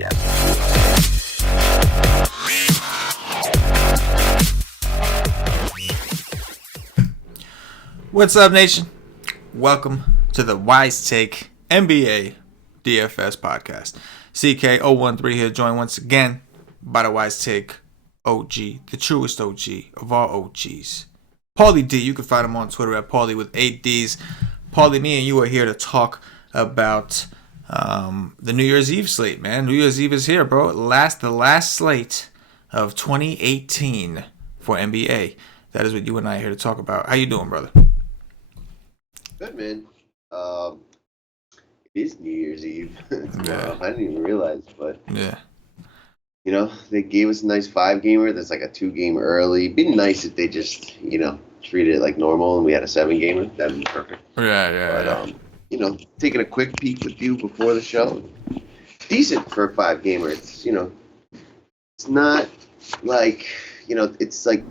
p.m. What's up, nation? Welcome to the Wise Take NBA DFS podcast. CK013 here, joined once again by the Wise Take OG, the truest OG of all OGs. Paulie D, you can find him on Twitter at Paulie with 8 Ds. Paulie, me and you are here to talk about the New Year's Eve slate, man. New Year's Eve is here, bro. The last slate of 2018 for NBA. That is what you and I are here to talk about. How you doing, brother? Good, man. It is New Year's Eve. Yeah. I didn't even realize, but Yeah. you know, they gave us a nice 5-gamer. That's like a 2-game early. It'd be nice if they just, treated it like normal and we had a 7-gamer. That'd be perfect. Yeah. But taking a quick peek with you before the show, decent for a 5-gamer. It's it's not like it's like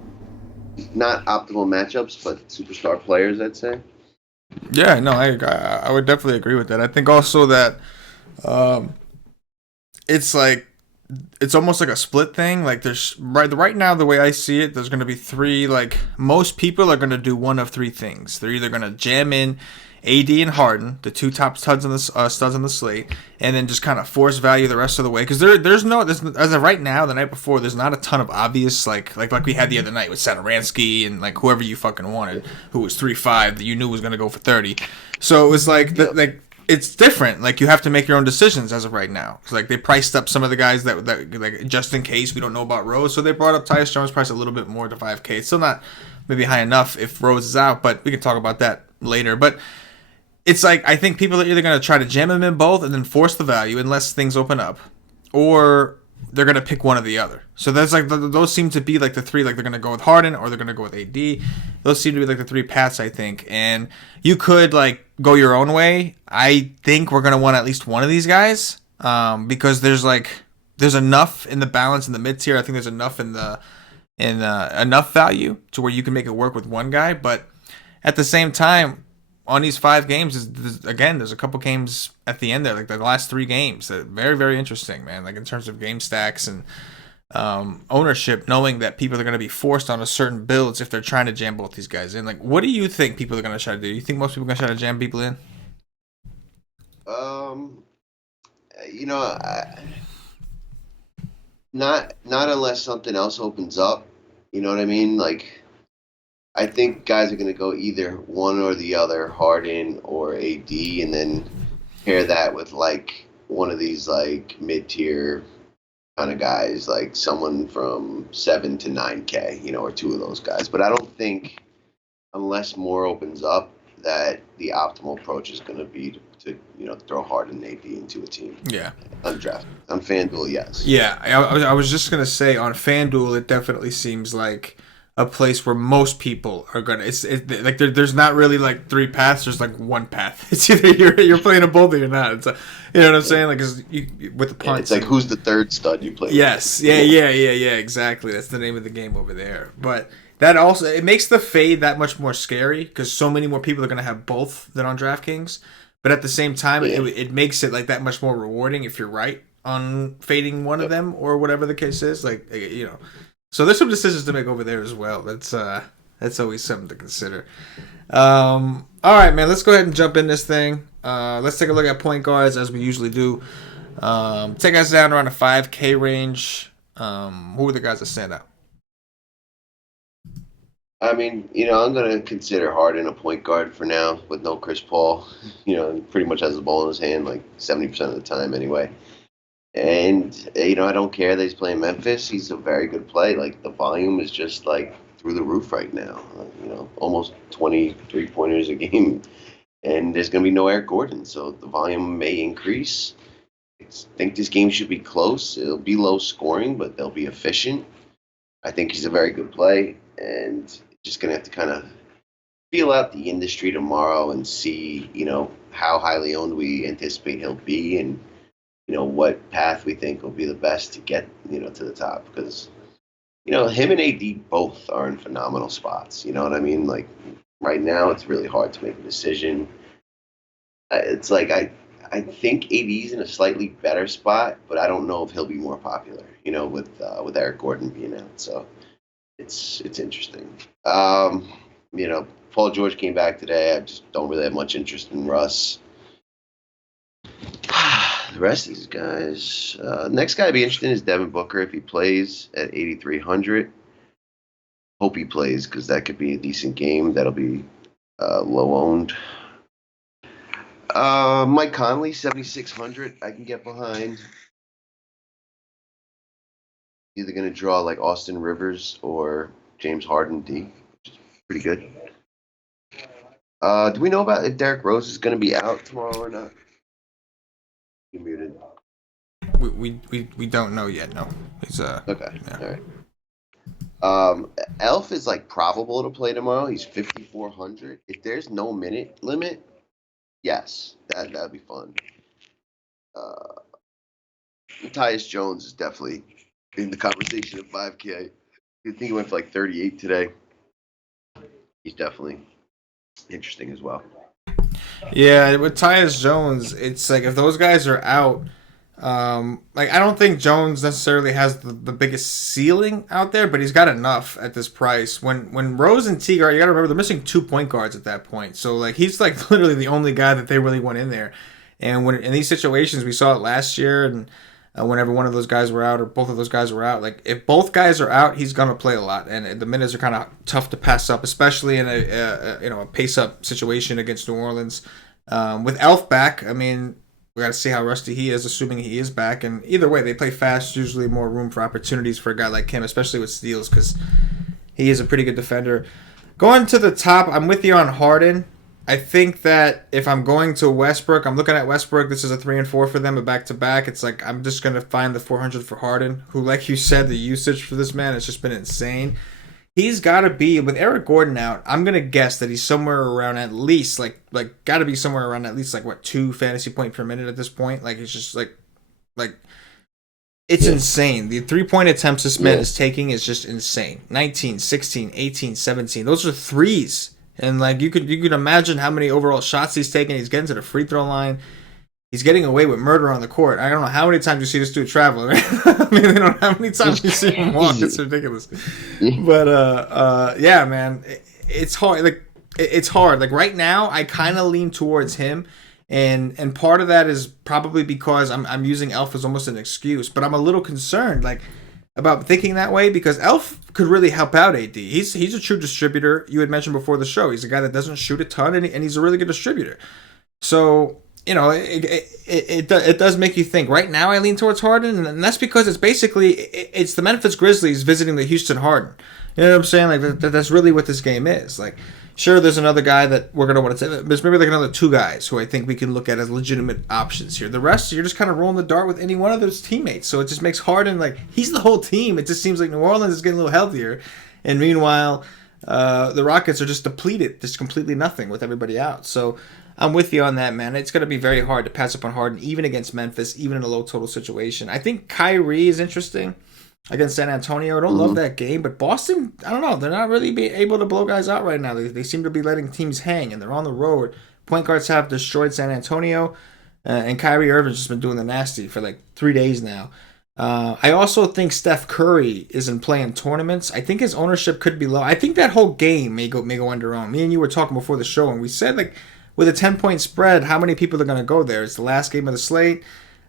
not optimal matchups, but superstar players, I'd say. Yeah, no, I would definitely agree with that. I think also that it's like it's almost like a split thing. Like there's right now, the way I see it, there's going to be 3. Like most people are going to do one of 3 things. They're either going to jam in AD and Harden, the 2 top studs on the slate, and then just kind of force value the rest of the way. Because there's as of right now, the night before, there's not a ton of obvious like we had the other night with Satoransky and like whoever you fucking wanted, who was 3-5 that you knew was gonna go for 30. So it was like it's different. Like you have to make your own decisions as of right now. Like they priced up some of the guys that like just in case we don't know about Rose, so they brought up Tyus Jones' price a little bit more to 5K. It's still not maybe high enough if Rose is out, but we can talk about that later. But it's like I think people are either going to try to jam him in both and then force the value unless things open up, or they're going to pick one or the other. So that's like those seem to be like the 3. Like they're going to go with Harden or they're going to go with AD. Those seem to be like the 3 paths, I think. And you could like go your own way. I think we're going to want at least one of these guys because there's enough in the balance in the mid tier. I think there's enough in enough value to where you can make it work with one guy. But at the same time, on these 5 games, there's a couple games at the end there, like the last 3 games, that very, very interesting, man. Like in terms of game stacks and ownership, knowing that people are going to be forced on a certain builds if they're trying to jam both these guys in. Like, what do you think people are going to try to do? You think most people are going to try to jam people in? Not unless something else opens up. You know what I mean? Like, I think guys are going to go either one or the other, Harden or AD, and then pair that with like one of these like mid-tier kind of guys, like someone from 7 to 9K, or 2 of those guys. But I don't think, unless more opens up, that the optimal approach is going to be to throw Harden and AD into a team. Yeah. Undrafted. On FanDuel, yes. Yeah, I was just going to say on FanDuel, it definitely seems like a place where most people are gonna. It's like there's not really like 3 paths. There's like one path. It's either you're playing a both or you're not. It's you know what I'm saying? Like with the punts. It's like who's the third stud you play? Yes. With? Yeah. Exactly. That's the name of the game over there. But that also it makes the fade that much more scary because so many more people are gonna have both than on DraftKings. But at the same time, it makes it like that much more rewarding if you're right on fading one of them or whatever the case is. Like So there's some decisions to make over there as well. That's always something to consider. All right, man. Let's go ahead and jump in this thing. Let's take a look at point guards as we usually do. Take us down around the 5K range. Who are the guys that stand out? I mean, I'm going to consider Harden a point guard for now with no Chris Paul. Pretty much has the ball in his hand like 70% of the time anyway. And, I don't care that he's playing Memphis. He's a very good play. Like, the volume is just, like, through the roof right now. Almost 23 pointers a game. And there's going to be no Eric Gordon, so the volume may increase. I think this game should be close. It'll be low scoring, but they'll be efficient. I think he's a very good play. And just going to have to kind of feel out the industry tomorrow and see, how highly owned we anticipate he'll be and, what path we think will be the best to get, to the top. Because, him and AD both are in phenomenal spots. You know what I mean? Like, right now, it's really hard to make a decision. It's like I think AD's in a slightly better spot, but I don't know if he'll be more popular. With Eric Gordon being out, so it's interesting. Paul George came back today. I just don't really have much interest in Russ. The rest of these guys. Next guy to be interesting is Devin Booker if he plays at 8,300. Hope he plays because that could be a decent game. That'll be low owned. Mike Conley, 7,600. I can get behind. Either going to draw like Austin Rivers or James Harden D, which is pretty good. Do we know about if Derrick Rose is going to be out tomorrow or not? You're muted. We don't know yet. No, he's Okay. Yeah. All right. Elf is like probable to play tomorrow. He's 5,400. If there's no minute limit, yes, that'd be fun. Tyus Jones is definitely in the conversation at 5K. I think he went for like 38 today. He's definitely interesting as well. Yeah, with Tyus Jones, it's like if those guys are out, like I don't think Jones necessarily has the biggest ceiling out there, but he's got enough at this price. When Rose and Teague are, you got to remember they're missing 2 point guards at that point. So like he's like literally the only guy that they really want in there. And when in these situations, we saw it last year, and whenever one of those guys were out or both of those guys were out, like if both guys are out, he's gonna play a lot, and the minutes are kind of tough to pass up, especially in a pace up situation against New Orleans. With Elf back, I mean, we got to see how rusty he is, assuming he is back. And either way, they play fast, usually more room for opportunities for a guy like him, especially with steals, because he is a pretty good defender. Going to the top, I'm with you on Harden. I think that if I'm going to Westbrook, I'm looking at Westbrook. This is a 3 and 4 for them, a back to back. It's like I'm just gonna find the 400 for Harden, who, like you said, the usage for this man has just been insane. He's got to be with Eric Gordon out. I'm gonna guess that he's somewhere around at least like got to be somewhere around at least like what 2 fantasy point per minute at this point. Like it's just like it's insane. The 3-point attempts this man is taking is just insane. 19, 16, 18, 17. Those are threes. And like you could imagine how many overall shots he's taking. He's getting to the free throw line. He's getting away with murder on the court. I don't know how many times you see this dude travel. Right? I mean, I don't know how many times you see him walk. It's ridiculous. But yeah, man, it's hard. Like it's hard. Like right now, I kind of lean towards him, and part of that is probably because I'm using Elf as almost an excuse. But I'm a little concerned. Like. About thinking that way because Elf could really help out AD. He's a true distributor. You had mentioned before the show. He's a guy that doesn't shoot a ton, and he's a really good distributor. So it does make you think. Right now, I lean towards Harden, and that's because it's basically it's the Memphis Grizzlies visiting the Houston Harden. You know what I'm saying? Like that's really what this game is. Like, sure, there's another guy that we're gonna want to take. There's maybe like another 2 guys who I think we can look at as legitimate options here. The rest, you're just kind of rolling the dart with any one of those teammates. So it just makes Harden like he's the whole team. It just seems like New Orleans is getting a little healthier, and meanwhile, the Rockets are just depleted, just completely nothing with everybody out. So I'm with you on that, man. It's going to be very hard to pass up on Harden, even against Memphis, even in a low total situation. I think Kyrie is interesting against San Antonio. I don't love that game, but Boston, I don't know. They're not really able to blow guys out right now. They seem to be letting teams hang, and they're on the road. Point guards have destroyed San Antonio, and Kyrie Irving's just been doing the nasty for like 3 days now. I also think Steph Curry isn't playing tournaments. I think his ownership could be low. I think that whole game may go underowned. Me and you were talking before the show, and we said like with a 10-point spread, how many people are going to go there? It's the last game of the slate,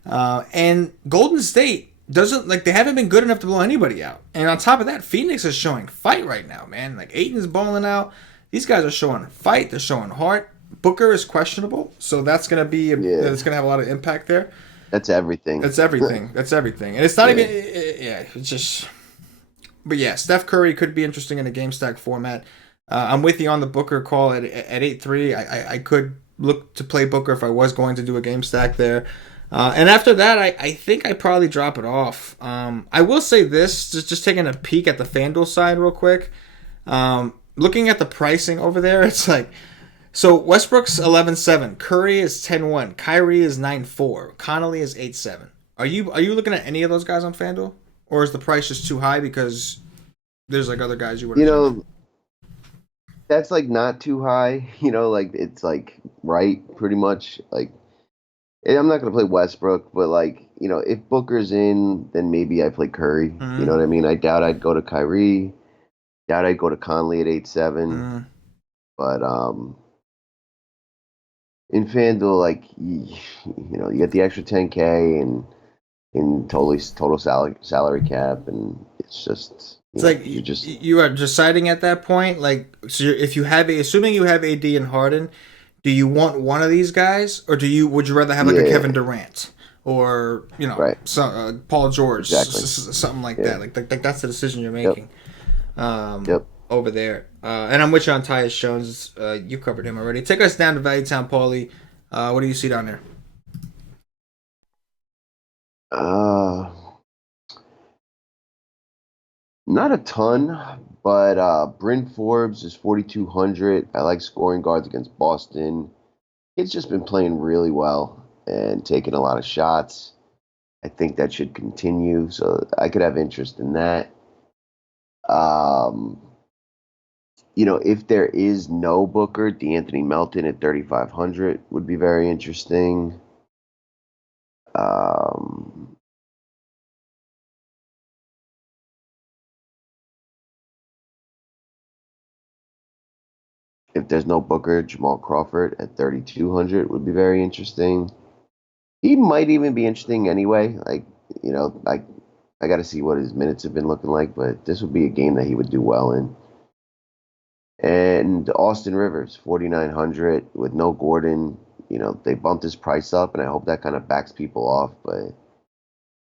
and Golden State doesn't like they haven't been good enough to blow anybody out. And on top of that, Phoenix is showing fight right now, man. Like Aiton's balling out. These guys are showing fight. They're showing heart. Booker is questionable, so that's gonna be it's gonna have a lot of impact there. That's everything. That's everything. That's everything. And it's not even it's just. But yeah, Steph Curry could be interesting in a game stack format. I'm with you on the Booker call at 8-3. I could look to play Booker if I was going to do a game stack there. And after that, I think I probably drop it off. I will say this, just taking a peek at the FanDuel side real quick. Looking at the pricing over there, it's like, so Westbrook's 11-7, Curry is 10-1, Kyrie is 9-4, Connolly is 8-7. Are you looking at any of those guys on FanDuel? Or is the price just too high because there's like other guys you would have that's like not too high, like it's like right pretty much like And I'm not going to play Westbrook, but like, if Booker's in, then maybe I play Curry. You know Mm, what I mean? I doubt I'd go to Kyrie. Doubt I'd go to Conley at 8-7. mm. But in FanDuel, like, you get the extra 10K and in total salary cap, and it's just, It's like you just, you are deciding at that point. Like, so if you have assuming you have AD and Harden, do you want one of these guys, or would you rather have like a yeah, Kevin Durant or right, Paul George, exactly. something like Yeah, that? Like that's the decision you're yep, making yep. over there. And I'm with you on Tyus Jones. You covered him already. Take us down to Value Town, Paulie. What do you see down there? Uh, Not a ton, but Bryn Forbes is 4,200. I like scoring guards against Boston. He's just been playing really well and taking a lot of shots. I think that should continue, so I could have interest in that. Um, if there is no Booker, DeAnthony Melton at 3,500 would be very interesting. Um, if there's no Booker, Jamal Crawford at 3,200 would be very interesting. He might even be interesting anyway. Like, you know, I I got to see what his minutes have been looking like, but this would be a game that he would do well in. And Austin Rivers, 4,900 with no Gordon. They bumped his price up, and I hope that kind of backs people off. But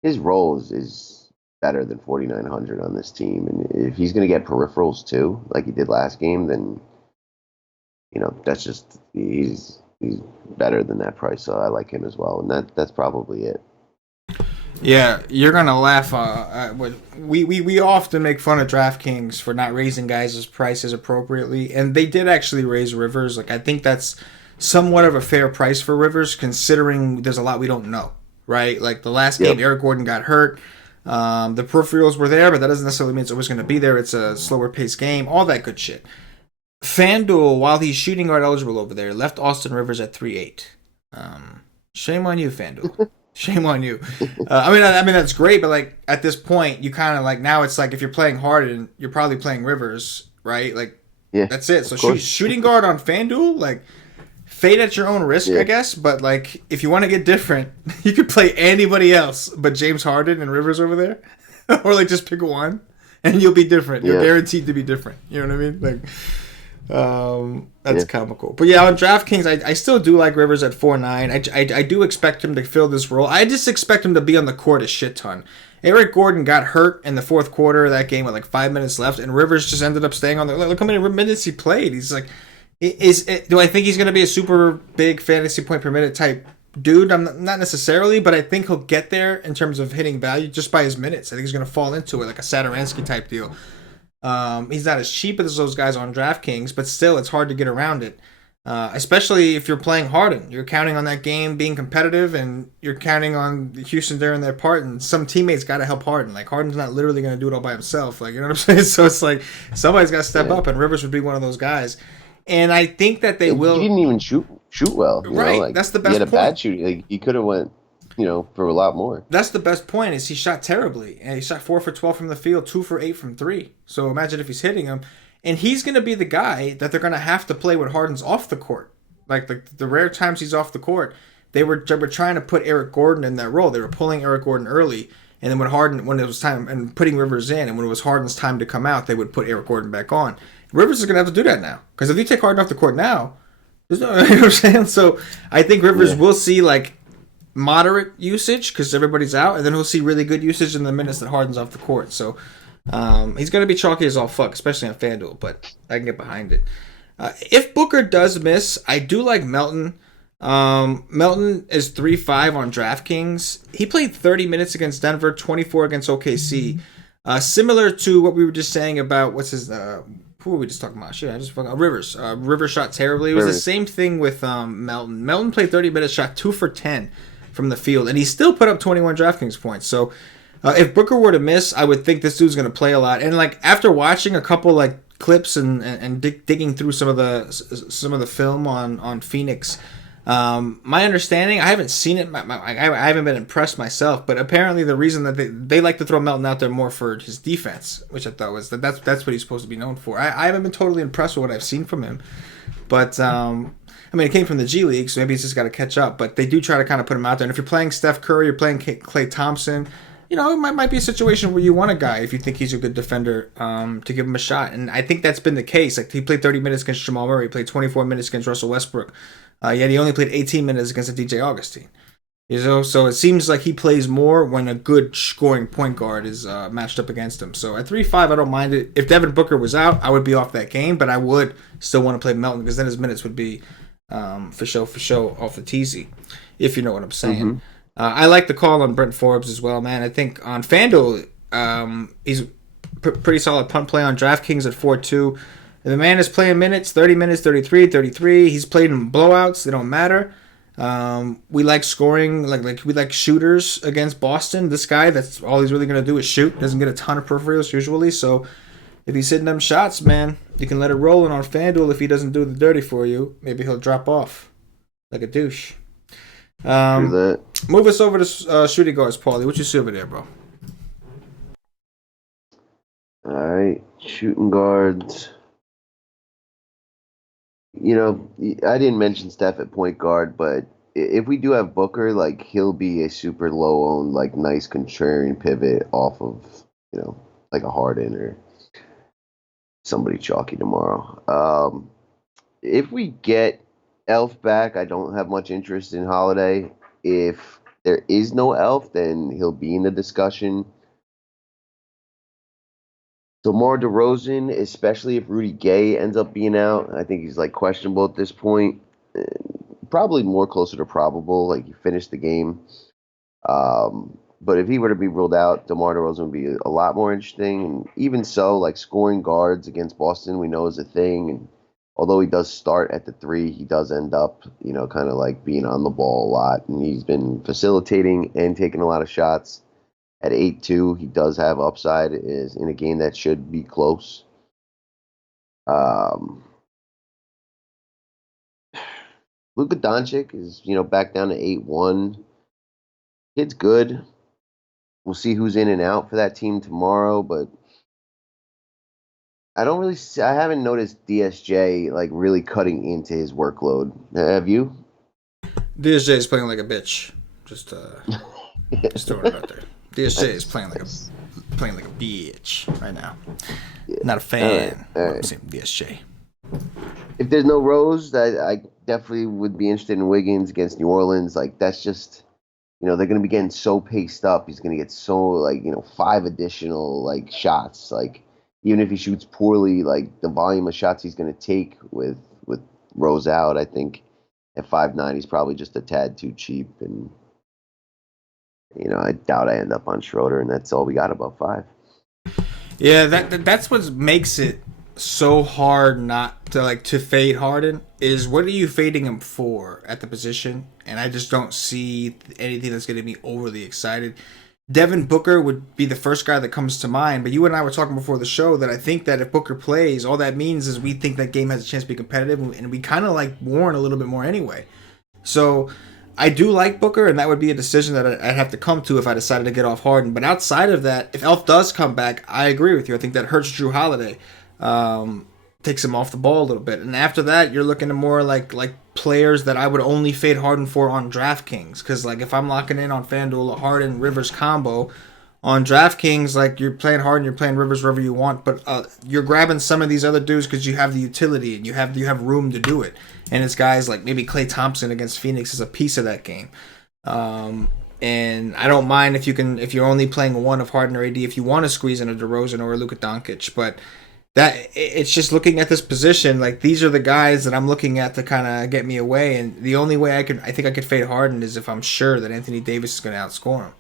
his role is better than 4,900 on this team. And if he's going to get peripherals too, like he did last game, then that's just he's better than that price. So I like him as well, and that's probably it. Yeah, you're gonna laugh. We often make fun of DraftKings for not raising guys' prices appropriately, and they did actually raise Rivers. Like I think that's somewhat of a fair price for Rivers, considering there's a lot we don't know, right? Like the last game, Yep. Eric Gordon got hurt. The peripherals were there, but that doesn't necessarily mean it's always going to be there. It's a slower paced game, all that good shit. FanDuel, while he's shooting guard eligible over there, left Austin Rivers at 3.8. Shame on you, FanDuel. Shame on you. I mean that's great, but like at this point, you kind of like now it's like if you're playing Harden, you're probably playing Rivers, right? Like Yeah, that's it. So of course. shooting guard on FanDuel, like fade at your own risk, I Yeah, guess. But like if you want to get different, you could play anybody else but James Harden and Rivers over there, or like just pick one, and you'll be different. You're yeah, guaranteed to be different. You know what I mean? Like that's yeah, comical. But yeah, on DraftKings, I still do like Rivers at 4.9. I do expect him to fill this role. I just expect him to be on the court a shit ton. Eric Gordon got hurt in the fourth quarter of that game with like 5 minutes left, and Rivers just ended up staying on the. Look how many minutes he played. He's like, do I think he's going to be a super big fantasy point per minute type dude? I'm not necessarily, but I think he'll get there in terms of hitting value just by his minutes. I think he's going to fall into it like a Saturansky type deal. He's not as cheap as those guys on DraftKings, but still, it's hard to get around it. Especially if you're playing Harden. You're counting on that game being competitive, and you're counting on Houston during their part, and some teammates got to help Harden. Like, Harden's not literally going to do it all by himself. Like, you know what I'm saying? So it's like, somebody's got to step yeah. up, and Rivers would be one of those guys. And I think that they And he will. didn't even shoot well. Right. Like That's the he had best a bad point. shooting. Like he could have went, for a lot more. That's the best point is he shot terribly. And he shot 4 for 12 from the field, 2 for 8 from 3. So imagine if he's hitting them. And he's going to be the guy that they're going to have to play when Harden's off the court. Like the rare times he's off the court, they were trying to put Eric Gordon in that role. They were pulling Eric Gordon early, and then when it was time, and putting Rivers in, and when it was Harden's time to come out, they would put Eric Gordon back on. Rivers is going to have to do that now because if you take Harden off the court now, there's no, you know what I'm saying. So I think Rivers Yeah, will see like moderate usage because everybody's out, and then he'll see really good usage in the minutes that Harden's off the court. So he's going to be chalky as all fuck, especially on FanDuel, but I can get behind it. If Booker does miss, I do like Melton. Melton is 3.5 on DraftKings. He played 30 minutes against Denver, 24 against OKC. Similar to what we were just saying about who were we just talking about? Shit, I just forgot. Rivers. Rivers shot terribly. It was the Rivers. same thing with Melton. Melton played 30 minutes, shot 2 for 10 from the field, and he still put up 21 DraftKings points. So if Booker were to miss, I would think this dude's going to play a lot. And like after watching a couple like clips and digging through some of the film on Phoenix, My understanding, I haven't seen it. I haven't been impressed myself, but apparently the reason that they like to throw Melton out there more for his defense, which I thought was that's what he's supposed to be known for. I haven't been totally impressed with what I've seen from him, but I mean, it came from the G League, so maybe he's just got to catch up. But they do try to kind of put him out there. And if you're playing Steph Curry, you're playing Klay Thompson, it might be a situation where you want a guy if you think he's a good defender to give him a shot. And I think that's been the case. Like he played 30 minutes against Jamal Murray, he played 24 minutes against Russell Westbrook, yet he only played 18 minutes against the DJ Augustine. So it seems like he plays more when a good scoring point guard is matched up against him. So at 3-5, I don't mind it. If Devin Booker was out, I would be off that game, but I would still want to play Melton because then his minutes would be for show off the teasy, if you know what I'm saying. Mm-hmm. I like the call on Brent Forbes as well, man. I think on FanDuel, he's pretty solid punt play on DraftKings at 4-2. The man is playing minutes, 30 minutes, 33, 33. He's played in blowouts. They don't matter. We like scoring, like we like shooters against Boston. This guy, that's all he's really going to do is shoot. Doesn't get a ton of peripherals usually. So if he's hitting them shots, man, you can let it roll. And on FanDuel, if he doesn't do the dirty for you, maybe he'll drop off like a douche. Move us over to shooting guards, Paulie. What you see over there, bro? All right, shooting guards. I didn't mention Steph at point guard, but if we do have Booker, like he'll be a super low owned, like nice contrarian pivot off of, like a Harden or somebody chalky tomorrow. If we get Elf back, I don't have much interest in Holiday. If there is no Elf, then he'll be in the discussion. DeMar DeRozan, especially if Rudy Gay ends up being out, I think he's like questionable at this point. Probably more closer to probable. Like he finished the game. But if he were to be ruled out, DeMar DeRozan would be a lot more interesting. And even so, like scoring guards against Boston, we know is a thing. And although he does start at the 3, he does end up, kind of like being on the ball a lot. And he's been facilitating and taking a lot of shots. At 8-2, he does have upside is in a game that should be close. Luka Doncic is, back down to 8-1. Kid's good. We'll see who's in and out for that team tomorrow, but I haven't noticed DSJ like really cutting into his workload. Have you? DSJ is playing like a bitch. Just throwing it out there. DSJ is playing like a bitch right now. Yeah. Not a fan. All right. DSJ. If there's no Rose, I definitely would be interested in Wiggins against New Orleans. Like that's just, they're going to be getting so paced up. He's going to get so 5 additional like shots. Like even if he shoots poorly, like the volume of shots he's going to take with Rose out, I think at 5'9", he's probably just a tad too cheap and. I doubt I end up on Schroeder, and that's all we got above 5. Yeah, that's what makes it so hard not to fade Harden is what are you fading him for at the position? And I just don't see anything that's going to be overly excited. Devin Booker would be the first guy that comes to mind, but you and I were talking before the show that I think that if Booker plays, all that means is we think that game has a chance to be competitive, and we kind of like Warren a little bit more anyway. So I do like Booker, and that would be a decision that I'd have to come to if I decided to get off Harden. But outside of that, if Elf does come back, I agree with you. I think that hurts Drew Holiday, takes him off the ball a little bit. And after that, you're looking at more like players that I would only fade Harden for on DraftKings. Because if I'm locking in on FanDuel a Harden Rivers combo, on DraftKings, you're playing Harden, you're playing Rivers wherever you want, but you're grabbing some of these other dudes because you have the utility and you have room to do it. And it's guys like maybe Klay Thompson against Phoenix is a piece of that game. And I don't mind if you're only playing one of Harden or AD if you want to squeeze in a DeRozan or a Luka Doncic, but that it's just looking at this position, these are the guys that I'm looking at to kind of get me away. And the only way I think I could fade Harden is if I'm sure that Anthony Davis is going to outscore him.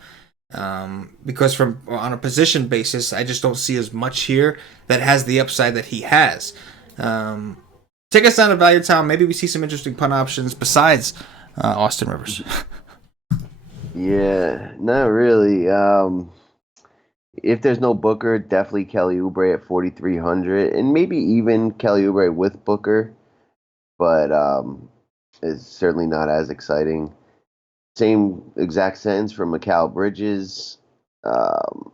Because on a position basis, I just don't see as much here that has the upside that he has. Take us down to Value Town. Maybe we see some interesting punt options besides Austin Rivers. Yeah, not really. If there's no Booker, definitely Kelly Oubre at 4,300, and maybe even Kelly Oubre with Booker. But is certainly not as exciting. Same exact sentence for Mikal Bridges. Um,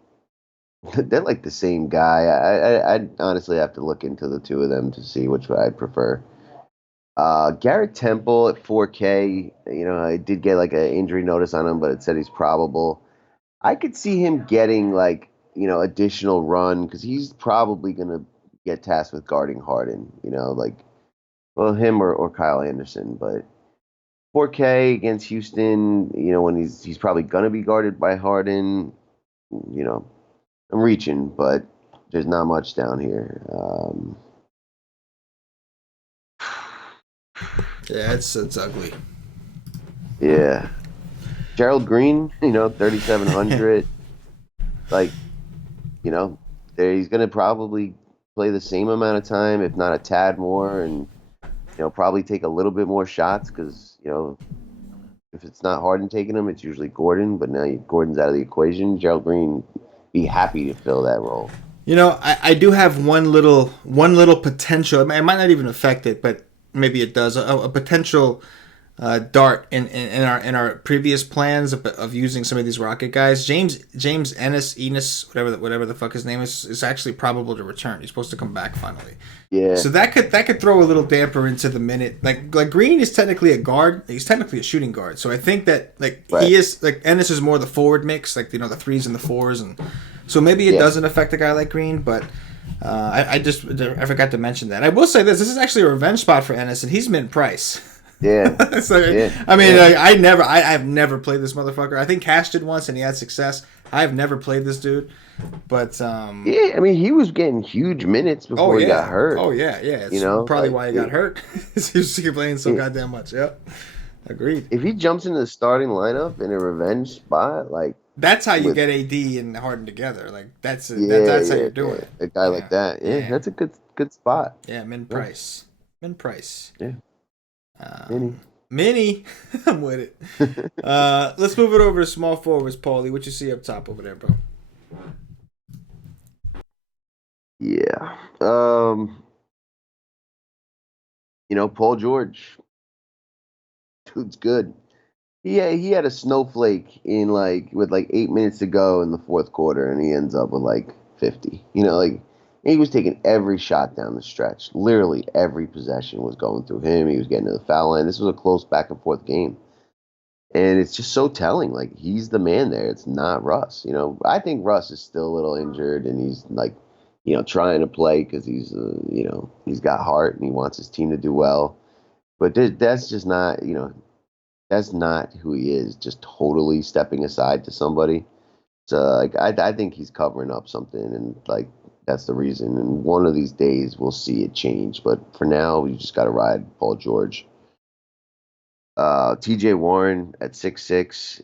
they're like the same guy. I'd honestly have to look into the two of them to see which one I'd prefer. Garrett Temple at 4K. I did get like an injury notice on him, but it said he's probable. I could see him getting like additional run because he's probably gonna get tasked with guarding Harden. Like well him or Kyle Anderson, but 4K against Houston. When he's probably gonna be guarded by Harden. I'm reaching, but there's not much down here. Yeah, it's ugly. Yeah. Gerald Green, 3,700. Like, he's going to probably play the same amount of time, if not a tad more, and, probably take a little bit more shots because, if it's not Harden taking them, it's usually Gordon, but now Gordon's out of the equation. Gerald Green be happy to fill that role. I do have one little potential. It might not even affect it, but maybe it does. A potential dart in our previous plans of using some of these Rocket guys. James Ennis, whatever the fuck his name is actually probable to return. He's supposed to come back finally. Yeah. So that could throw a little damper into the minute. Like Green is technically a guard. He's technically a shooting guard. So I think that right. He is like Ennis is more the forward mix, like the threes and the fours, and so maybe it doesn't affect a guy like Green, but. I forgot to mention that. I will say this is actually a revenge spot for Ennis, and he's mint price. Yeah. So, yeah. I mean, I've never played this motherfucker. I think Cash did once, and he had success. I've never played this dude, but yeah, I mean, he was getting huge minutes before he got hurt. Oh yeah. It's probably why he got hurt. He was playing so goddamn much. Yep, agreed. If he jumps into the starting lineup in a revenge spot, like that's how you get AD and Harden together. Like that's how you're doing it. A guy like that, that's a good spot. Yeah, min price. Yeah. Mini. I'm with it. Let's move it over to small forwards, Paulie. What you see up top over there, bro? Yeah. Paul George. Dude's good. He had a snowflake with 8 minutes to go in the fourth quarter, and he ends up with 50. He was taking every shot down the stretch. Literally every possession was going through him. He was getting to the foul line. This was a close back and forth game. And it's just so telling. He's the man there. It's not Russ. I think Russ is still a little injured, and he's trying to play because he's he's got heart and he wants his team to do well. But that's just not, that's not who he is. Just totally stepping aside to somebody. So I think he's covering up something, and that's the reason. And one of these days we'll see it change. But for now, we just got to ride Paul George. TJ Warren at 6'6".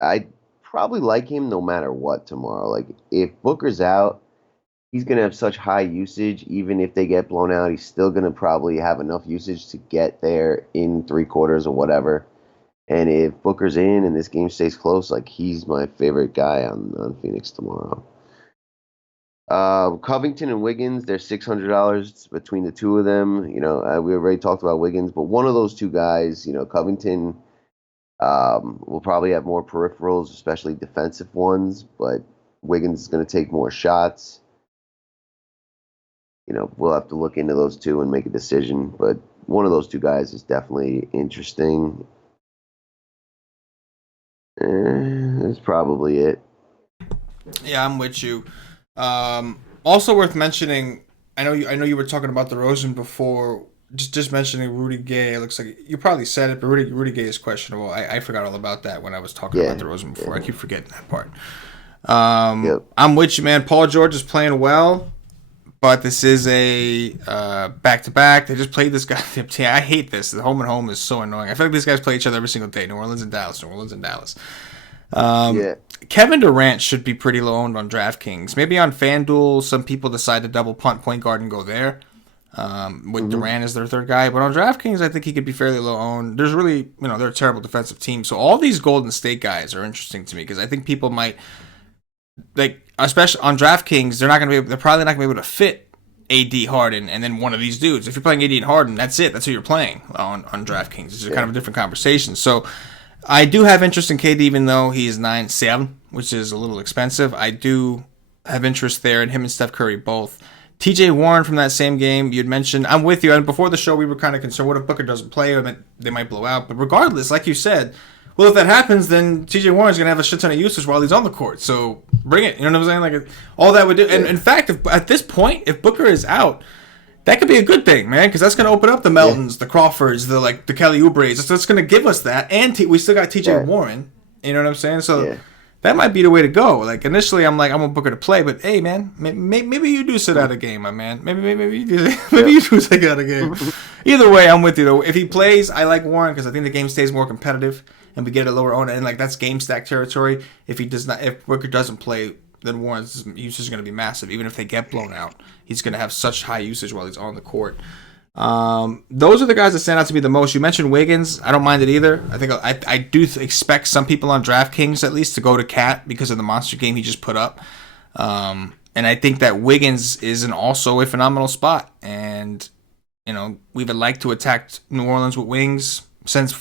I'd probably like him no matter what tomorrow. If Booker's out, he's going to have such high usage. Even if they get blown out, he's still going to probably have enough usage to get there in 3 quarters or whatever. And if Booker's in and this game stays close, he's my favorite guy on Phoenix tomorrow. Covington and Wiggins, they're $600 between the two of them. We already talked about Wiggins, but one of those two guys, Covington will probably have more peripherals, especially defensive ones, but Wiggins is going to take more shots. We'll have to look into those two and make a decision, but one of those two guys is definitely interesting. That's probably it. Yeah, I'm with you. Also worth mentioning, I know you were talking about DeRozan before. Just mentioning Rudy Gay. It looks like you probably said it, but Rudy Gay is questionable. I forgot all about that when I was talking about DeRozan before. I keep forgetting that part. I'm with you, man. Paul George is playing well, but this is a back-to-back. They just played this guy. I hate this. The home and home is so annoying. I feel like these guys play each other every single day. New Orleans and Dallas. Kevin Durant should be pretty low owned on DraftKings. Maybe on FanDuel, some people decide to double punt point guard and go there with Durant as their third guy. But on DraftKings, I think he could be fairly low owned. There's really, they're a terrible defensive team. So all these Golden State guys are interesting to me because I think people might, especially on DraftKings, they're probably not going to be able to fit AD Harden and then one of these dudes. If you're playing AD and Harden, that's it. That's who you're playing on DraftKings. It's kind of a different conversation. So I do have interest in KD, even though he's 9-7, which is a little expensive. I do have interest there in him and Steph Curry both. TJ Warren from that same game, you'd mentioned, I'm with you. And before the show, we were kind of concerned, what if Booker doesn't play? They might blow out. But regardless, like you said, well, if that happens, then TJ Warren's going to have a shit ton of usage while he's on the court. So bring it. You know what I'm saying? Like, all that would do. And in fact, at this point, if Booker is out, that could be a good thing, man, because that's going to open up the Meltons, the Crawfords, the Kelly Oubres. That's going to give us that. And we still got TJ Warren. You know what I'm saying? So that might be the way to go. Like, initially, I'm like, I want Booker to play. But, hey, man, maybe you do sit out a game, my man. Maybe you do sit out a game. Either way, I'm with you, though. If he plays, I like Warren because I think the game stays more competitive and we get a lower own. And, like, that's game stack territory. If Booker doesn't play, then Warren's usage is going to be massive. Even if they get blown out, he's going to have such high usage while he's on the court. Those are the guys that stand out to me the most. You mentioned Wiggins. I don't mind it either. I think I do expect some people on DraftKings at least to go to Cat because of the monster game he just put up. And I think that Wiggins is also a phenomenal spot. And, you know, we would like to attack New Orleans with wings since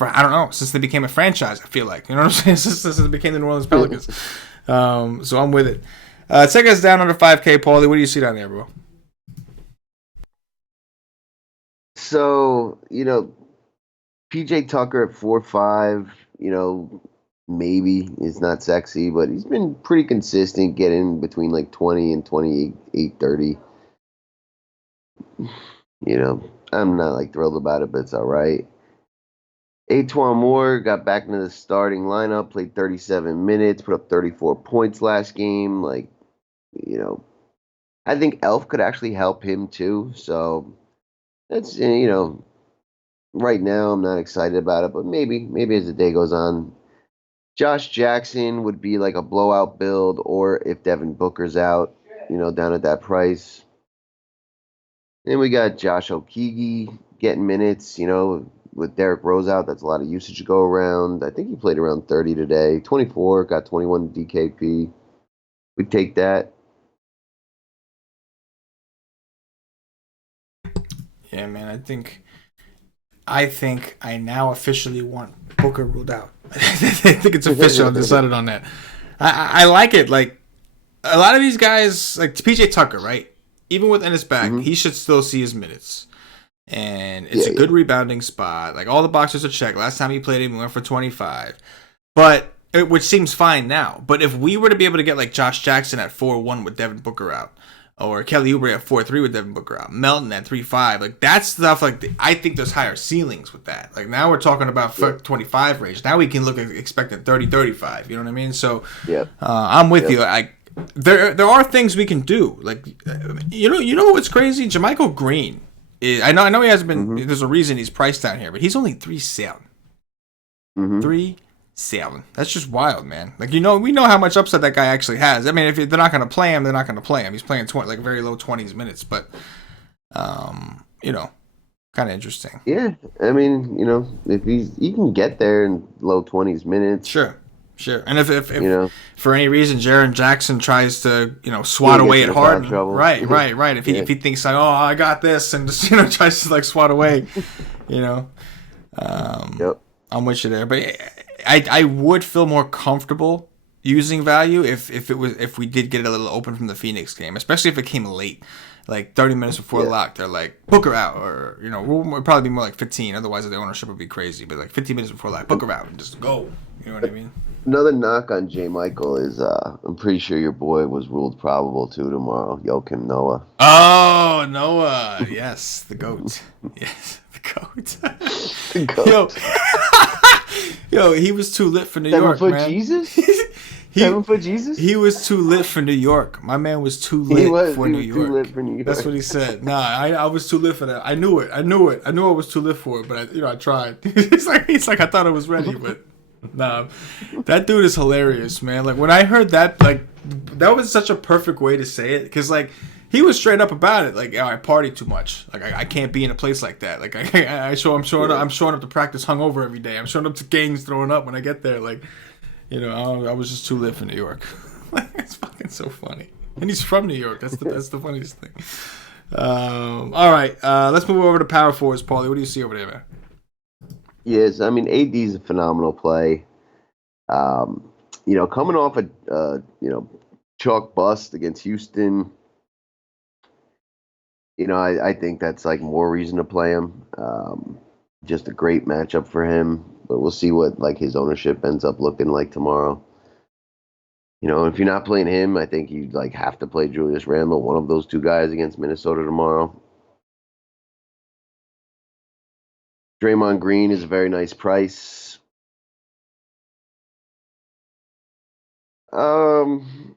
they became a franchise, I feel like. You know what I'm saying? Since they became the New Orleans Pelicans. So I'm with it. Take us down under 5K, Paulie. What do you see down there, bro? So, you know, PJ Tucker at 4.5, you know, maybe is not sexy, but he's been pretty consistent getting between like 20 and 28, 30. You know, I'm not like thrilled about it, but it's all right. Antoine Moore got back into the starting lineup, played 37 minutes, put up 34 points last game. Like, you know, I think Elf could actually help him too. So that's, you know, right now I'm not excited about it, but maybe as the day goes on. Josh Jackson would be like a blowout build, or if Devin Booker's out, you know, down at that price. Then we got Josh Okogie getting minutes, you know, with Derrick Rose out. That's a lot of usage to go around. I think he played around 30 today. 24, got 21 DKP. We'd take that. Yeah, man, I think I now officially want Booker ruled out. I think it's official. I've decided on that. I like it. Like, a lot of these guys, like PJ Tucker, right? Even with Ennis back, he should still see his minutes. And it's a good rebounding spot. Like, all the boxes are checked. Last time he played him, he went for 25. Which seems fine now. But if we were to be able to get, like, Josh Jackson at 4-1 with Devin Booker out, or Kelly Oubre at 4-3 with Devin Booker out, Melton at 3-5, like, that stuff, like, I think there's higher ceilings with that. Like, now we're talking about 25 range. Now we can look at expecting 30-35. You know what I mean? So, I'm with you. There are things we can do. Like, you know what's crazy? JaMychal Green. I know he hasn't been. There's a reason he's priced down here, but he's only 3-7. 3-7. That's just wild, man. Like, we know how much upside that guy actually has. I mean, if they're not going to play him, they're not going to play him. He's playing very low 20s minutes, but you know, kind of interesting. Yeah, I mean, you know, if he can get there in low 20s minutes, sure. And if you know, for any reason Jaren Jackson tries to, you know, swat away at Harden, right. If he thinks like, oh, I got this, and just, you know, tries to like swat away, you know, I'm with you there. But I would feel more comfortable using value if we did get it a little open from the Phoenix game, especially if it came late, like 30 minutes before lock. They're like, Booker out, or, you know, we'll probably be more like 15. Otherwise, the ownership would be crazy. But like 15 minutes before lock, Booker out, and just go. You know what I mean? Another knock on JaMychal is I'm pretty sure your boy was ruled probable too tomorrow. Joakim Noah. Oh, Noah. Yes, the GOAT. Yes, the GOAT. The GOAT. Yo, he was too lit for New York, man. Jesus? 7 foot Jesus? He was too lit for New York. My man was too lit for New York. Too lit for New York. That's what he said. Nah, I was too lit for that. I knew it. I knew I was too lit for it, but I tried. He's like I thought I was ready, but nah, that dude is hilarious, man. Like, when I heard that, like, that was such a perfect way to say it, because like he was straight up about it. Like, I party too much. Like, I can't be in a place like that. Like, I'm showing up to practice hungover every day. I'm showing up to games throwing up when I get there. Like, you know, I was just too lit for New York. It's fucking so funny. And he's from New York. That's the funniest thing. All right. Let's move over to power forwards, Paulie. What do you see over there, man? Yes, I mean AD is a phenomenal play. Coming off a chalk bust against Houston, I think that's like more reason to play him. Just a great matchup for him, but we'll see what like his ownership ends up looking like tomorrow. If you're not playing him, I think you like have to play Julius Randle, one of those two guys against Minnesota tomorrow. Draymond Green is a very nice price. Um,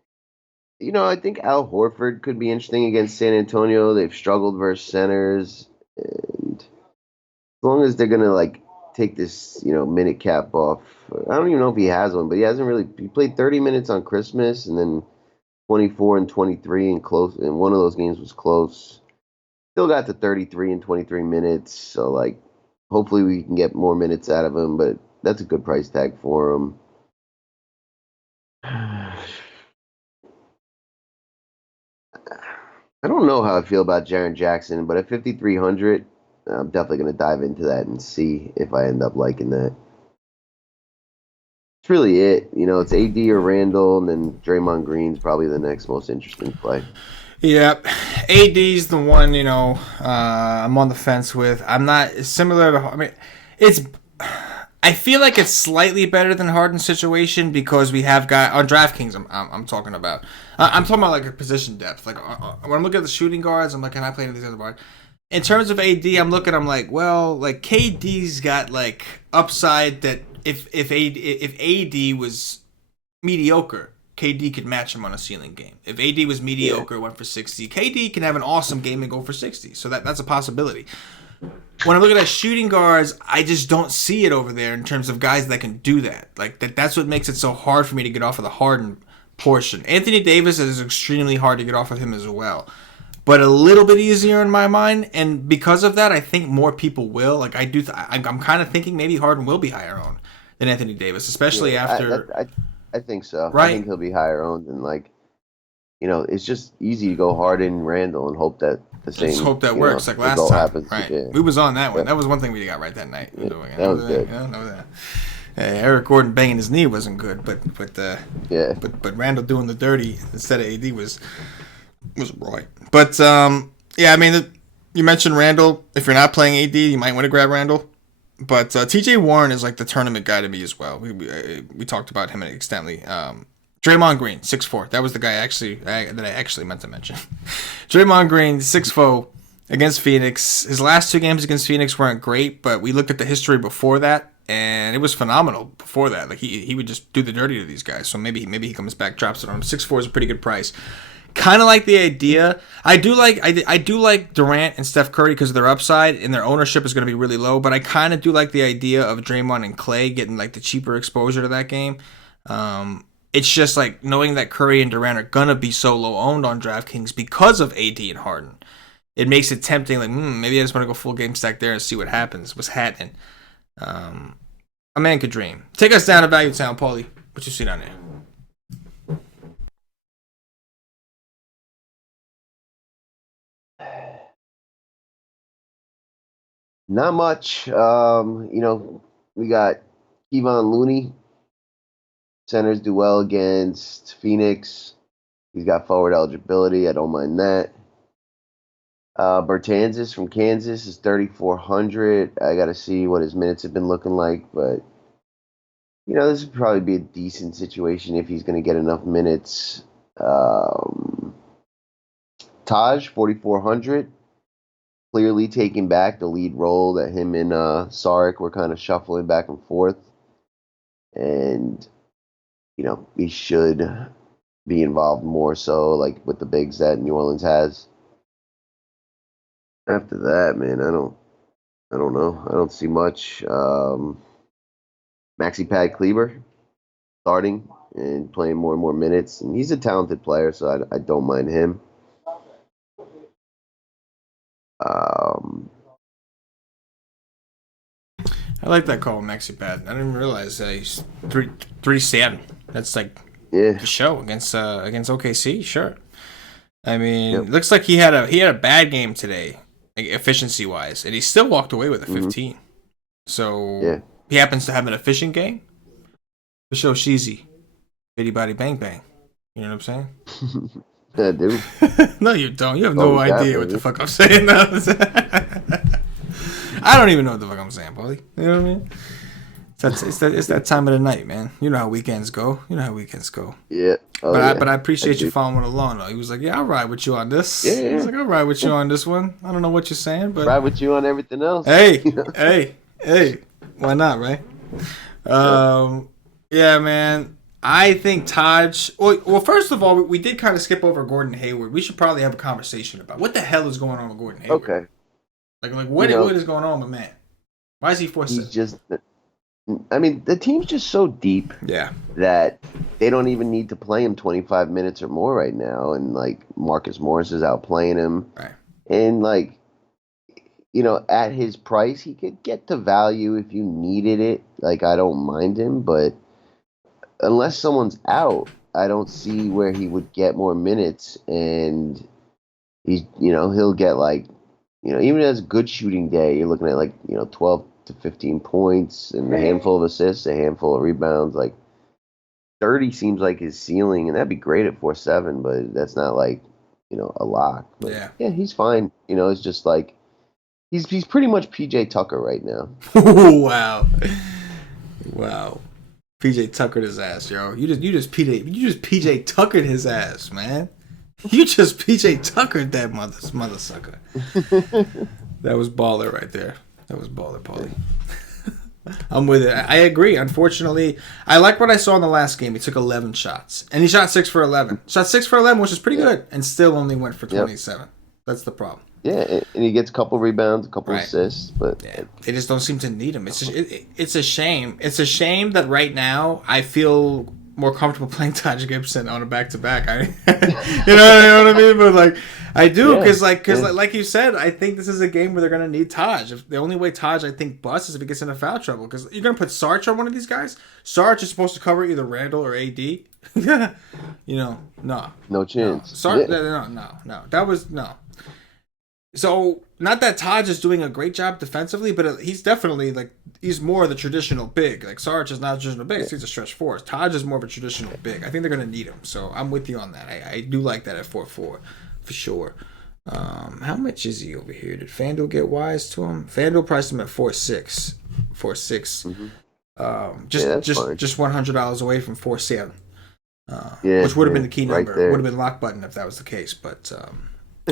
I think Al Horford could be interesting against San Antonio. They've struggled versus centers, and as long as they're gonna like take this, minute cap off, I don't even know if he has one, but he hasn't really. He played 30 minutes on Christmas, and then 24 and 23 and close, and one of those games was close. Still got to 33 and 23 minutes, so like, hopefully we can get more minutes out of him, but that's a good price tag for him. I don't know how I feel about Jaren Jackson, but at 5,300, I'm definitely going to dive into that and see if I end up liking that. That's really it. It's AD or Randall, and then Draymond Green's probably the next most interesting play. Yeah, AD's the one. I'm on the fence with. I'm not similar to. I mean, it's. I feel like it's slightly better than Harden's situation because we have got on DraftKings. I'm talking about. I'm talking about like a position depth. Like when I'm looking at the shooting guards, I'm like, can I play any of these other guards? In terms of AD, I'm like, well, like KD's got like upside that if AD was mediocre, KD could match him on a ceiling game. If AD was mediocre, went for 60, KD can have an awesome game and go for 60. So that's a possibility. When I'm looking at shooting guards, I just don't see it over there in terms of guys that can do that. Like that's what makes it so hard for me to get off of the Harden portion. Anthony Davis is extremely hard to get off of him as well, but a little bit easier in my mind. And because of that, I think more people will. Like I do, I'm kind of thinking maybe Harden will be higher owned than Anthony Davis, especially after. I think so. Right. I think he'll be higher owned, and like, it's just easy to go Harden, Randall, and hope that the same. Let's hope that works like last time. Happens. Right. Yeah. We was on that one. That was one thing we got right that night. Yeah, that was good. Eric Gordon banging his knee wasn't good, but yeah. But Randall doing the dirty instead of AD was right. But I mean, you mentioned Randall. If you're not playing AD, you might want to grab Randall. But TJ Warren is like the tournament guy to me as well. We talked about him extensively. Draymond Green, 6'4". That was the guy that I actually meant to mention. Draymond Green, 6'4", against Phoenix. His last two games against Phoenix weren't great, but we looked at the history before that, and it was phenomenal before that. Like he would just do the dirty to these guys. So maybe he comes back, drops it on him. 6'4" is a pretty good price. Kind of like the idea. I do like Durant and Steph Curry because of their upside and their ownership is going to be really low. But I kind of do like the idea of Draymond and Clay getting like the cheaper exposure to that game. It's just like knowing that Curry and Durant are going to be so low owned on DraftKings because of AD and Harden. It makes it tempting. Like maybe I just want to go full game stack there and see what happens. What's happening? A man could dream. Take us down to Value Town, Paulie. What you see down there? Not much. We got Kevon Looney. Centers do well against Phoenix. He's got forward eligibility. I don't mind that. Bertanzas from Kansas is 3,400. I got to see what his minutes have been looking like, but this would probably be a decent situation if he's going to get enough minutes. Taj, 4,400. Clearly taking back the lead role that him and Saric were kind of shuffling back and forth. And, he should be involved more so, like with the bigs that New Orleans has. After that, man, I don't know. I don't see much. Maxi Pad Kleber starting and playing more and more minutes. And he's a talented player, so I don't mind him. I like that call, Maxi Pad. I didn't realize he's 3-7. That's like the show against OKC. Sure. I mean, Yep. looks like he had a bad game today, like efficiency wise, and he still walked away with a Hmm. 15. So Yeah. he happens to have an efficient game. For sure, Sheezy, bitty body bang bang. You know what I'm I do. saying? No, you don't. You have All no we got, idea what the baby. fuck I'm saying. I don't even know what the fuck I'm saying, Paulie. You know what I mean? It's that time of the night, man. You know how weekends go. Yeah. Oh, But yeah. I I appreciate you do. following along though. He was like, "Yeah, I'll ride with you on Yeah, this." He was yeah. like, "I'll ride with you on this one." I don't know what you're saying, but Ride with you on everything else. hey, You know? hey, why not, right? Yep. Um, yeah, man. I think Taj. Well, first of all, we did kind of skip over Gordon Hayward. We should probably have a conversation about what the hell is going on with Gordon Hayward. Okay. Like You what know, is going on, with man? Why is he 4-7? he's just. I mean, the team's just so deep Yeah, that they don't even need to play him 25 minutes or more right now. And like Marcus Morris is out playing him, right. and like at his price, he could get the value if you needed it. Like I don't mind him, but unless someone's out, I don't see where he would get more minutes. And he'll get like even as a good shooting day, you're looking at like 12 to 15 points and a handful of assists, a handful of rebounds. Like 30 seems like his ceiling, and that'd be great at 4-7, but that's not like a lock. But Yeah. yeah, he's fine. It's just like he's pretty much PJ Tucker right now. Wow. Wow. PJ Tuckered his ass, yo. You just PJ Tuckered his ass, man. You just PJ Tuckered that mother sucker. That was baller right there. That was baller, Paulie. I'm with it. I agree. Unfortunately, I like what I saw in the last game. He took 11 shots, and he shot 6 for 11. Shot 6 for 11, which is pretty Yeah. good, and still only went for Yep. 27. That's the problem. Yeah, and he gets a couple rebounds, a couple Right. assists, but Yeah, they just don't seem to need him. It's a shame. It's a shame that right now I feel more comfortable playing Taj Gibson on a back to back. You know what I mean? But like I do yeah, because yeah. like you said, I think this is a game where they're gonna need Taj. If the only way Taj I think busts is if he gets into foul trouble, because you're gonna put Sarge on one of these guys. Sarge is supposed to cover either Randall or AD. No. No No, chance. Sarge, Yeah. no. That was no. So not that Taj is doing a great job defensively, but he's definitely he's more of the traditional big. Like Sarge is not a traditional big; he's a stretch four. Taj is more of a traditional big. I think they're gonna need him, so I'm with you on that. I do like that at 4-4 for sure. How much is he over here? Did FanDuel get wise to him? FanDuel priced him at 4-6, 4-6. Hmm. Just Yeah, that's just fine. just $100 away from 4-7, Yeah, which would have yeah, been the key right number. there. Would have been lock button if that was the case, but.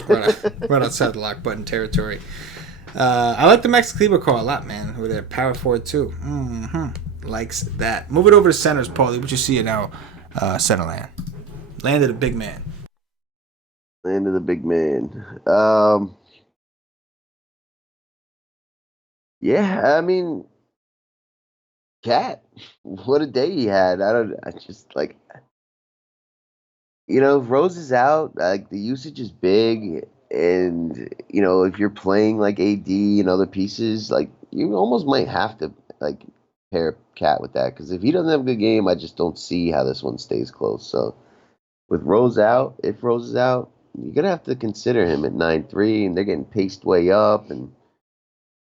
Right outside the lock button territory. I like the Max Kleber call a lot, man. With their power forward too. Likes that. Move it over to centers, Paulie. What you see it now? Center land. Landed a big man. Land of the big man. Yeah, I mean, Cat. What a day he had. I just like, if Rose is out, like the usage is big, and if you're playing like AD and other pieces, like you almost might have to like pair Cat with that, because if he doesn't have a good game, I just don't see how this one stays close. So with Rose out, if Rose is out, you're gonna have to consider him at 9-3, and they're getting paced way up and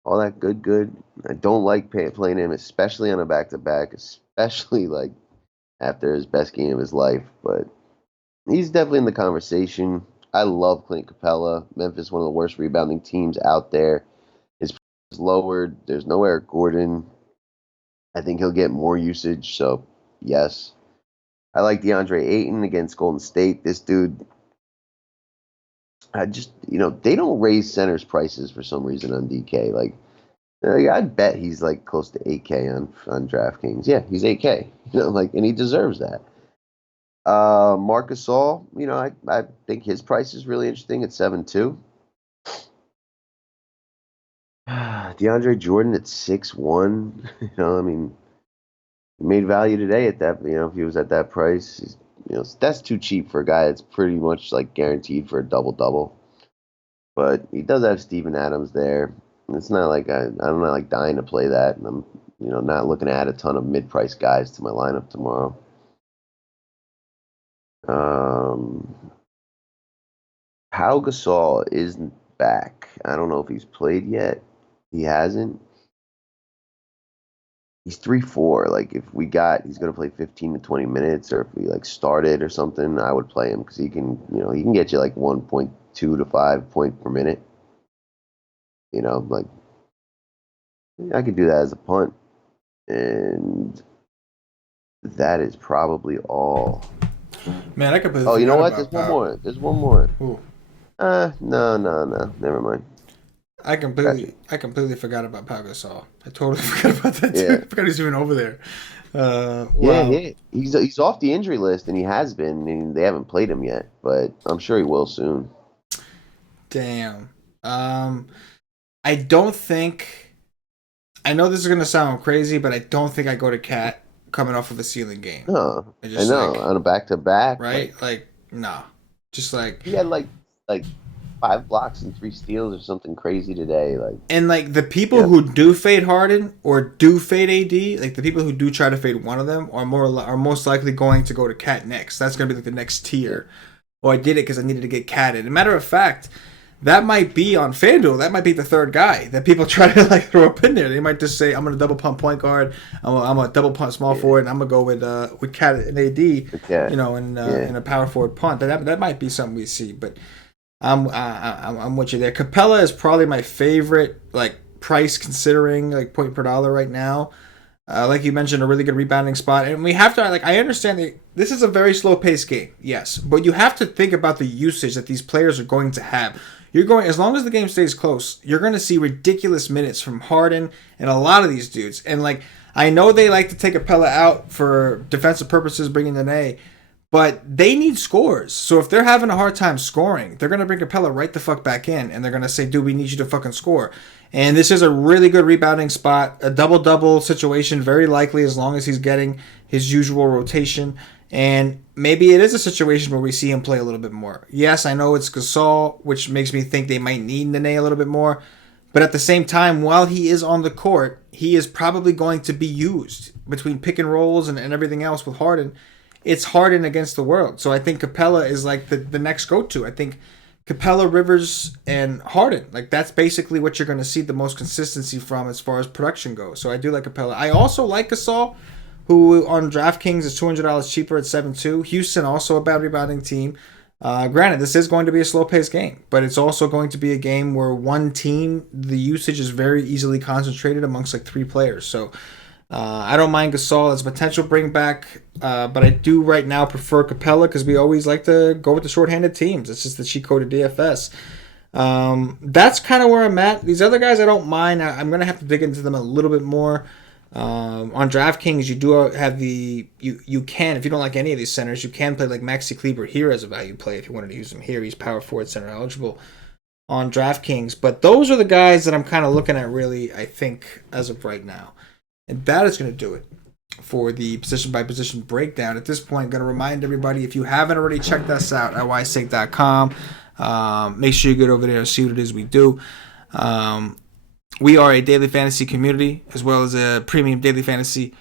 all that good. I don't like playing him, especially on a back to back, especially like after his best game of his life. But he's definitely in the conversation. I love Clint Capella. Memphis, one of the worst rebounding teams out there. His price is lowered. There's no Eric Gordon. I think he'll get more usage. So yes, I like DeAndre Ayton against Golden State. This dude, I just they don't raise centers prices for some reason on DK. Like I'd bet he's like close to 8K on DraftKings. Yeah, he's 8K. And he deserves that. Marcus All, I think his price is really interesting at 7-2. DeAndre Jordan at 6-1. I mean, he made value today at that. If he was at that price, that's too cheap for a guy that's pretty much like guaranteed for a double double. But he does have Steven Adams there. It's not like I'm not like dying to play that, and I'm not looking to add a ton of mid-price guys to my lineup tomorrow. Um, Pau Gasol isn't back. I don't know if he's played yet. He hasn't. He's 3-4. Like he's gonna play 15 to 20 minutes, or if we like started or something, I would play him because he can get you like 1.2 to 5 point per minute. Like I could do that as a punt, and that is probably all. Man, I completely. Oh, you know what? There's There's one more. Ooh. No. Never mind. I completely forgot about Pau Gasol. I totally forgot about that too. Yeah. I forgot he was even over there. Wow. Yeah. He's off the injury list, and he has been. And they haven't played him yet, but I'm sure he will soon. Damn. I don't think. I know this is gonna sound crazy, but I don't think I go to Cat coming off of a ceiling game. No, I know on a back-to-back, right? Like, nah. Just like he had like 5 blocks and 3 steals or something crazy today. And the people who do fade Harden or do fade AD, like the people who do try to fade one of them are most likely going to go to Cat next. That's gonna be like the next tier. Or I did it because I needed to get Cat in. As a matter of fact, that might be on FanDuel. That might be the third guy that people try to throw up in there. They might just say, "I'm gonna double pump point guard. I'm a double pump small forward, and I'm gonna go with Cat and AD." In a power forward punt. That might be something we see. But I'm with you there. Capella is probably my favorite price considering point per dollar right now. Like you mentioned, a really good rebounding spot, and we have to I understand that this is a very slow paced game, yes, but you have to think about the usage that these players are going to have. As long as the game stays close, you're going to see ridiculous minutes from Harden and a lot of these dudes. And I know they like to take Capella out for defensive purposes, bringing in A, but they need scores. So if they're having a hard time scoring, they're going to bring Capella right the fuck back in, and they're going to say, dude, we need you to fucking score. And this is a really good rebounding spot, a double-double situation, very likely as long as he's getting his usual rotation. And maybe it is a situation where we see him play a little bit more. Yes, I know it's Gasol, which makes me think they might need Nene a little bit more. But at the same time, while he is on the court, he is probably going to be used between pick and rolls and everything else with Harden. It's Harden against the world. So I think Capella is the next go-to. I think Capella, Rivers, and Harden. That's basically what you're going to see the most consistency from as far as production goes. So I do like Capella. I also like Gasol, who on DraftKings is $200 cheaper at 7-2. Houston, also a bad rebounding team. Granted, this is going to be a slow-paced game, but it's also going to be a game where one team, the usage is very easily concentrated amongst 3 players. So I don't mind Gasol as a potential bring back, but I do right now prefer Capella because we always like to go with the shorthanded teams. It's just the cheat code of DFS. That's kind of where I'm at. These other guys I don't mind. I'm going to have to dig into them a little bit more. On DraftKings, you do have you can, if you don't like any of these centers, you can play Maxi Kleber here as a value play if you wanted to use him here. He's power forward center eligible on DraftKings. But those are the guys that I'm kind of looking at really, I think, as of right now. And that is going to do it for the position-by-position breakdown. At this point, I'm going to remind everybody, if you haven't already checked us out at ysake.com, make sure you get over there and see what it is we do. We are a daily fantasy community as well as a premium daily fantasy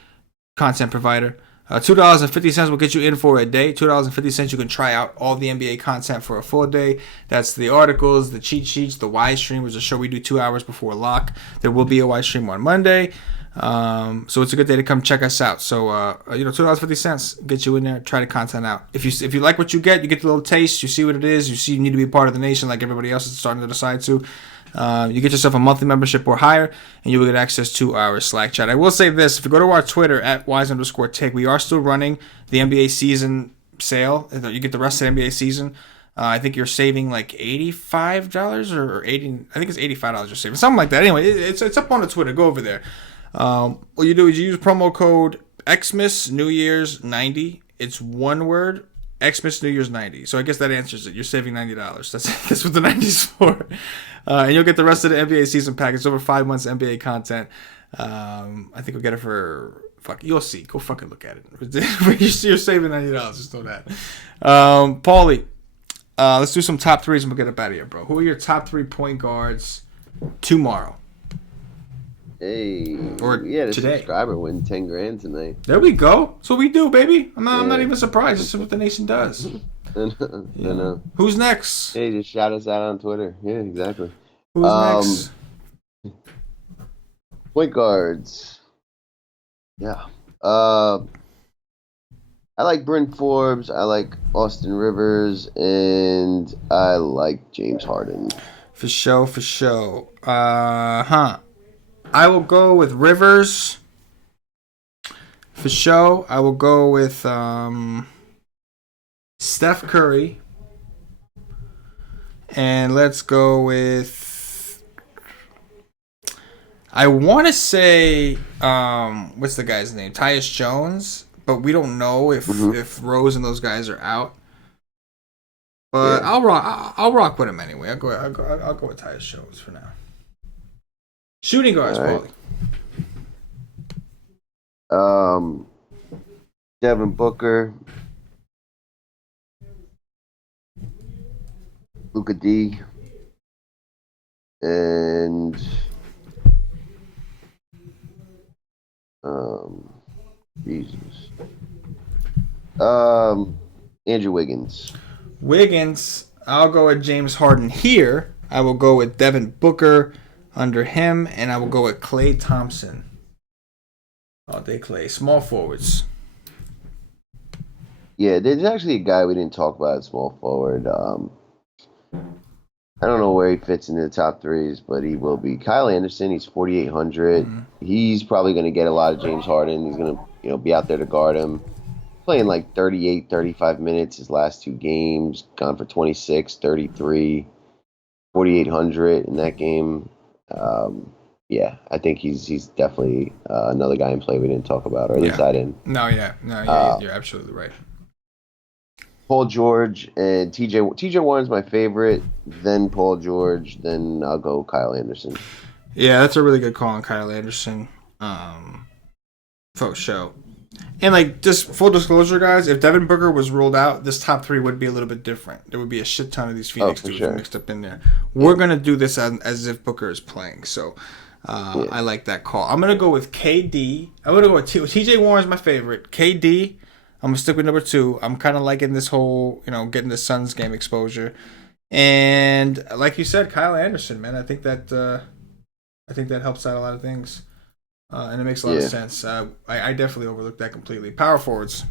content provider. $2.50 will get you in for a day. $2.50 you can try out all the NBA content for a full day. That's the articles, the cheat sheets, the Y stream, which is a show we do 2 hours before lock. There will be a Y stream on Monday. So it's a good day to come check us out. So $2.50 get you in there, try the content out. If you like what you get the little taste, you see what it is, you see you need to be a part of the nation like everybody else is starting to decide to. You get yourself a monthly membership or higher, and you will get access to our Slack chat. I will say this: if you go to our Twitter at @wise_take, we are still running the NBA season sale. You get the rest of the NBA season. I think you're saving $85 or $80. I think it's $85 you're saving, something like that. Anyway, it's up on the Twitter. Go over there. All you do is you use promo code Xmas New Year's 90. It's one word. Xmas New Year's 90. So I guess that answers it. You're saving $90. That's what the 90's for. And you'll get the rest of the NBA season pack. It's over 5 months NBA content. I think we'll get it for you'll see. Go fucking look at it. You're saving $90. Just know that. Paulie, let's do some top threes and we'll get up out of here, bro. Who are your top 3 point guards tomorrow? Hey, or the today. Subscriber win $10,000 tonight. There we go. That's what we do, baby. I'm not even surprised. This is what the nation does. Then Yeah. Who's next? hey, just shout us out on Twitter. Yeah, exactly. Who's Um, next? Point guards. Yeah. Uh, I like Bryn Forbes. I like Austin Rivers, and I like James Harden. For show, for show. I will go with Rivers. For show, I will go with Steph Curry. And let's go with. I want to say, what's the guy's name? Tyus Jones, but we don't know if Rose and those guys are out. But Yeah. I'll rock with him anyway. I'll go with Tyus Jones for now. Shooting guards, All right. Paulie. Devin Booker, Luka D, and Jesus. Andrew Wiggins. Wiggins, I'll go with James Harden here. I will go with Devin Booker under him, and I will go with Klay Thompson. All day Klay. Small forwards. Yeah, there's actually a guy we didn't talk about at small forward. I don't know where he fits into the top threes, but he will be. Kyle Anderson, he's 4,800. He's probably going to get a lot of James Harden. He's going to, be out there to guard him. Playing like 38, 35 minutes his last two games. Gone for 26, 33, 4,800 in that game. Yeah, I think he's definitely another guy in play we didn't talk about, or at least I didn't. No, you're absolutely right. Paul George and TJ Warren's my favorite. Then Paul George. Then I'll go Kyle Anderson. Yeah, that's a really good call on Kyle Anderson. For show. And like just full disclosure, guys, if Devin Booker was ruled out, this top three would be a little bit different. There would be a shit ton of these Phoenix dudes mixed up in there. We're gonna do this as if Booker is playing, so I like that call. I'm gonna go with KD. I'm gonna go with TJ Warren's my favorite. KD. I'm gonna stick with number 2. I'm kind of liking this whole, getting the Suns game exposure. And like you said, Kyle Anderson, man, I think that helps out a lot of things. And it makes a lot of sense. I definitely overlooked that completely. Power forwards.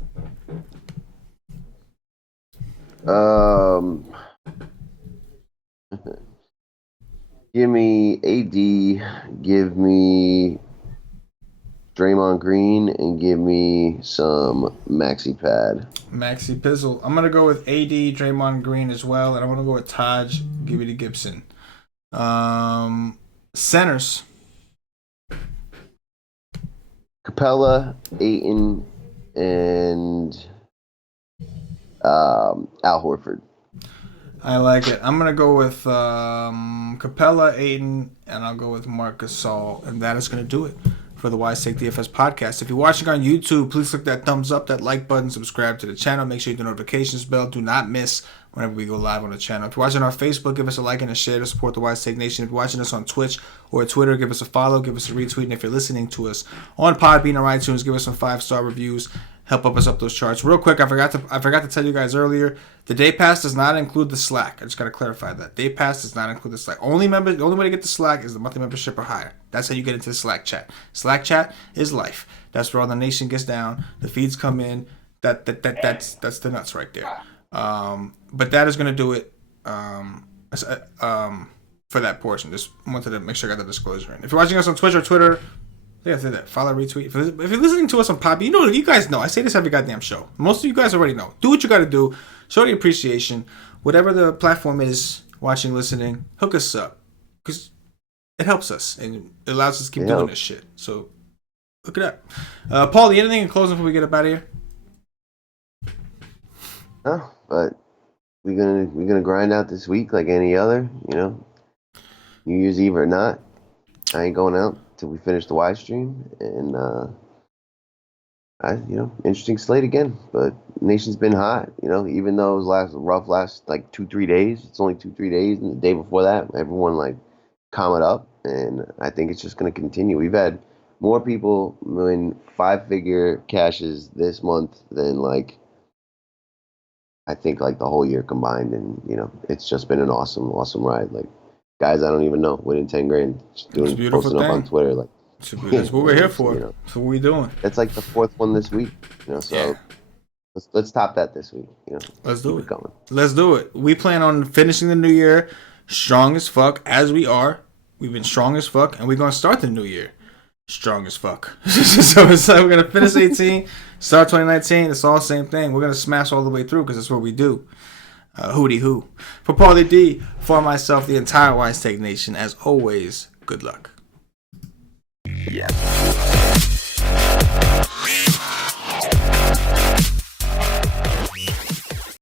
Give me AD. Give me Draymond Green, and give me some Maxi Pad. Maxi Pizzle. I'm gonna go with AD, Draymond Green as well, and I'm gonna go with Taj. Give me to Gibson. Centers. Capella, Ayton, and Al Horford. I like it. I'm gonna go with Capella, Ayton, and I'll go with Marc Gasol, and that is gonna do it for the Wise Take DFS podcast. If you're watching on YouTube, please click that thumbs up, that like button, subscribe to the channel. Make sure you hit the notifications bell. Do not miss whenever we go live on the channel. If you're watching on Facebook, give us a like and a share to support the Wise Take Nation. If you're watching us on Twitch or Twitter, give us a follow, give us a retweet. And if you're listening to us on Podbean or iTunes, give us some 5-star reviews. Help us up those charts. Real quick, I forgot to tell you guys earlier, the Day Pass does not include the Slack. I just got to clarify that. Day Pass does not include the Slack. The only way to get the Slack is the monthly membership or higher. That's how you get into the Slack chat. Slack chat is life. That's where all the nation gets down. The feeds come in. That's the nuts right there. But that is going to do it for that portion. Just wanted to make sure I got the disclosure in. If you're watching us on Twitch or Twitter, I say that. Follow, retweet. If you're listening to us on Poppy, you guys know. I say this every goddamn show. Most of you guys already know. Do what you got to do. Show the appreciation. Whatever the platform is, watching, listening, hook us up. Because it helps us and it allows us to keep doing this shit. So, look it up. Paulie, anything in closing before we get up out of here? No, but we're gonna grind out this week like any other. New Year's Eve or not, I ain't going out till we finish the Y stream, and interesting slate again. But nation's been hot, even though it was last like 2-3 days. It's only 2-3 days, and the day before that, everyone like calm up, and I think it's just going to continue. We've had more people win 5-figure cashes this month than like I think like the whole year combined, and it's just been an awesome ride. Like guys, I don't even know winning 10 grand, just It's a doing beautiful posting up on thing. Twitter, like That's what we're here for. you know, That's what we're doing. that's like the fourth one this week. Yeah. So let's top that this week. Let's Keep do it it. going. Let's do it. We plan on finishing the new year strong as fuck, as we are. We've been strong as fuck, and we're gonna start the new year strong as fuck. So it's like we're gonna finish 18, start 2019. It's all the same thing. We're gonna smash all the way through because that's what we do. Hootie hoo. For Paulie D, for myself, the entire Wise Take Nation, as always, good luck. Yeah.